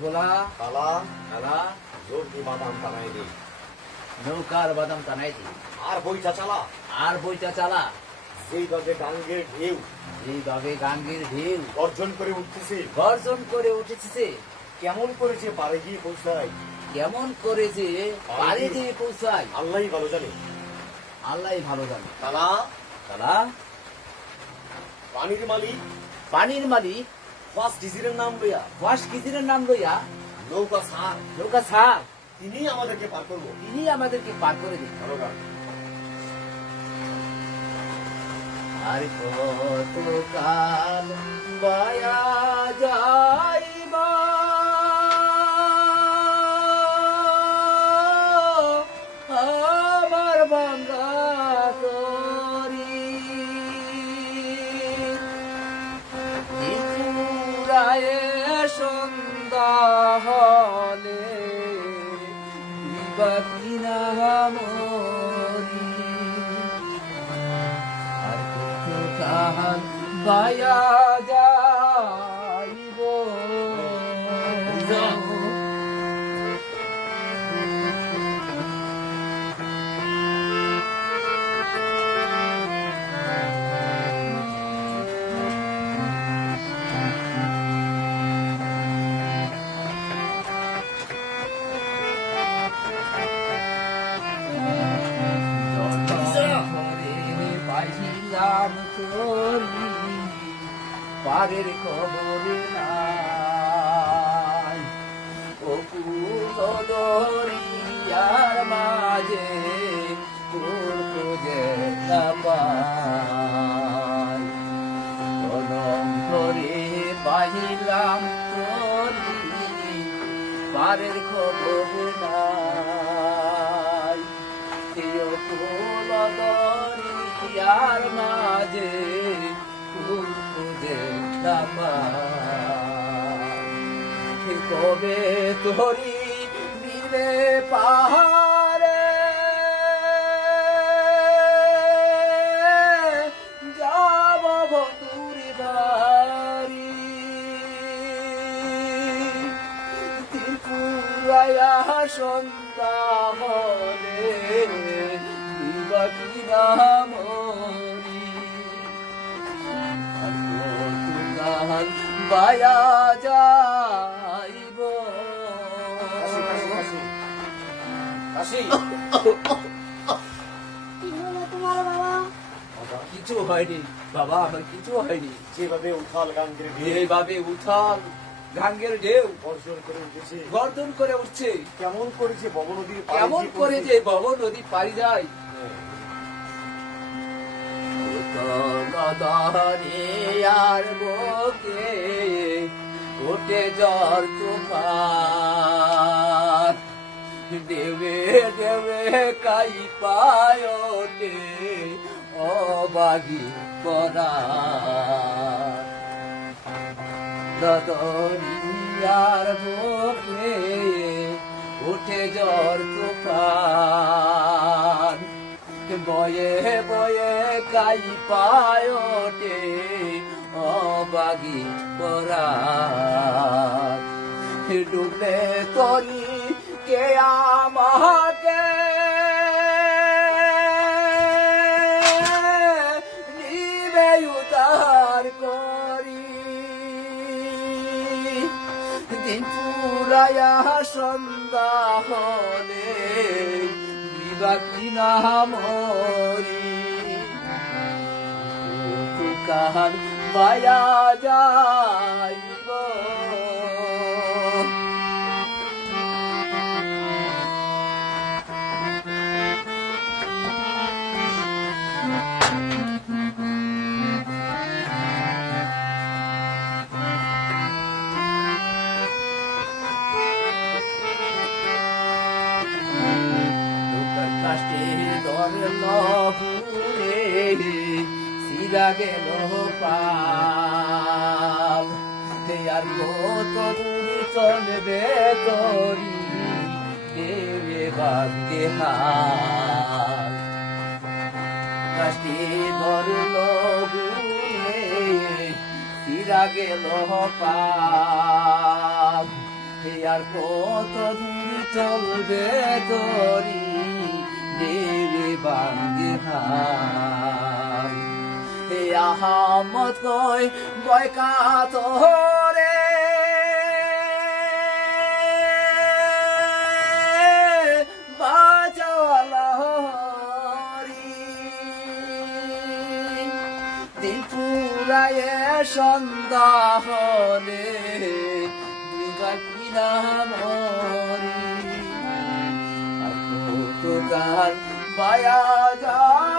খোলা কালা কালা জোর বাদাম টানাই দি। নৌকার বাদাম টানাই দি। আর বইটা চালা। আর বইটা চালা। যেইভাবে গাঙ্গের ঢেউ। এইভাবে গাঙ্গের ঢেউ। গর্জন করে উঠতেছে। গর্জন করে উঠেছে। কেমন করে যে পারে গিয়ে পৌঁছায়। কেমন করে যে পাড়ি দিয়ে পৌঁছায়। আল্লাহই ভালো জানে। আল্লাহ ভালো জানে। কালা কালা পানির মালিক। পানির মালিক। ডিজিরের নাম লইয়া? ওয়াশ কিদিনের নাম লইয়া? নৌকা সার নৌকা ছাড়। তিনি আমাদেরকে পার করব। তিনি আমাদেরকে পার করে দিন আর কত কাল বায়া যাইবা সন্ধ্যা হলে বিবাদী মরি আর কত কাল বায়া পাইলাম তোরি পারের খবর নাই। ও কুদরিয়ার মাঝে তোর খোঁজে না পাই। কলম ধরে পাইলাম তোরি পারের খবর নাই। কেউ ফুলদরিয়ার মাঝে। কবে তোরি দিলে পাহাড়ে? যাব বন্ধুরি বাড়ি। ত্রিপুরায়া সন্ধ্যা হলে নামরি যাইব। কিছু হয়নি। বাবা আমার কিছু হয়নি। যেভাবে উঠাল গাঙ্গের এইভাবে উঠাল গাঙ্গের ঢেউ গর্জন করে উঠেছে। গর্দন করে উঠছে। কেমন করে যে পাড়ে কেমন করে যে বব নদী পাড়ি যায়। নদরে আর বুকে উঠে জ্বর তুফান। দেবে দেবে, কাই পায়োটে অবাগি করা দদরিয়ার বুকে উঠে জ্বর তুফান। বয়ে বয়ে কাই পায়োটে অবাগি তোরা ডুবলে তরি কে আমাকে? নিবে উতার করি। দিন পুরায়া সন্ধ্যা হলে বিবাদী নামরি কাহান বায়া যাইব দুঃখের ধরল ফুলে সিরা গেল পাল আর কত দূর চলবে তরি দেবে বাদে হাল কাষ্টে ধরল ফুলে সিরা গেল পাল আর কত দূর চলবে তরি? দেবে বাঙ্গে ভাই হে আহমদ কই বয়কা তোরে দিন পুরায়ে সন্ধ্যা হলে দুইবার কিনা আর কতকাল যায়।